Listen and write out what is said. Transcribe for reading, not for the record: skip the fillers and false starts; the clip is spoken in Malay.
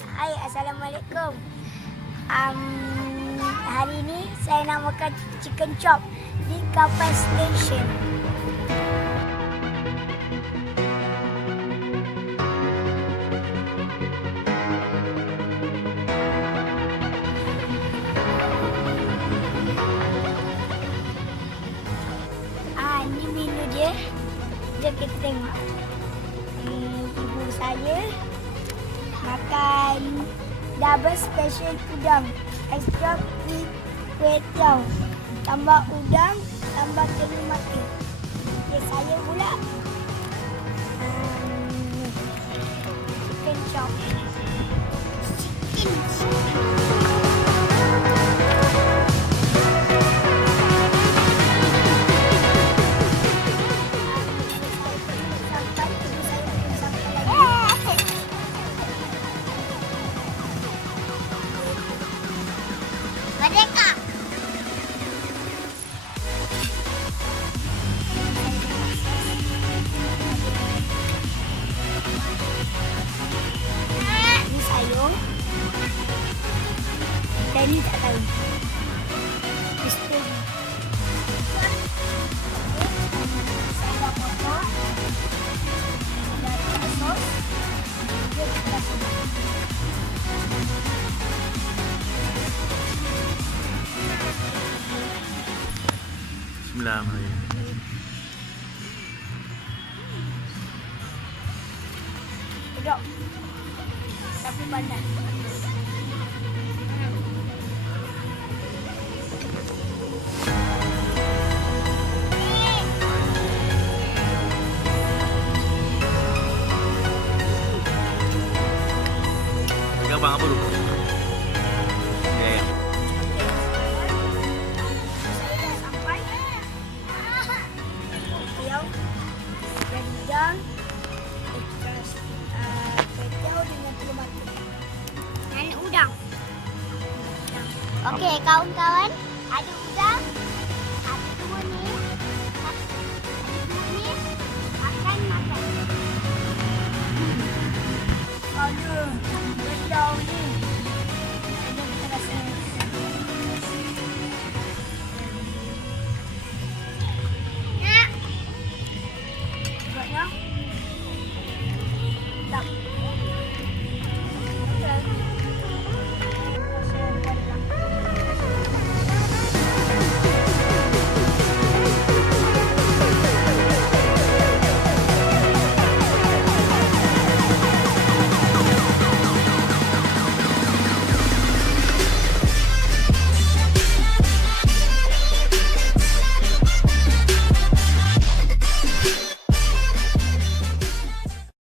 Hai, Assalamualaikum. Hari ini saya nak makan chicken chop di Kapal Station. Ini menu dia. Jom kita tengok. Ibu saya makan double special udang, extra with kuih tiaw, tambah udang, tambah telur mati. Okay, saya pula chicken chop. Merdeka! Ini sayur. Dan ini tak tahu. Misteri. Saya potong. Dan tak sos. Dia kita semua. Bismillahirrahmanirrahim. Sedap. Tapi panas. Abang apa dulu? Ya. Saya dah sampai. Tiaw dan udang. Tiaw dengan telur mati. Dan udang. Okey, kawan-kawan.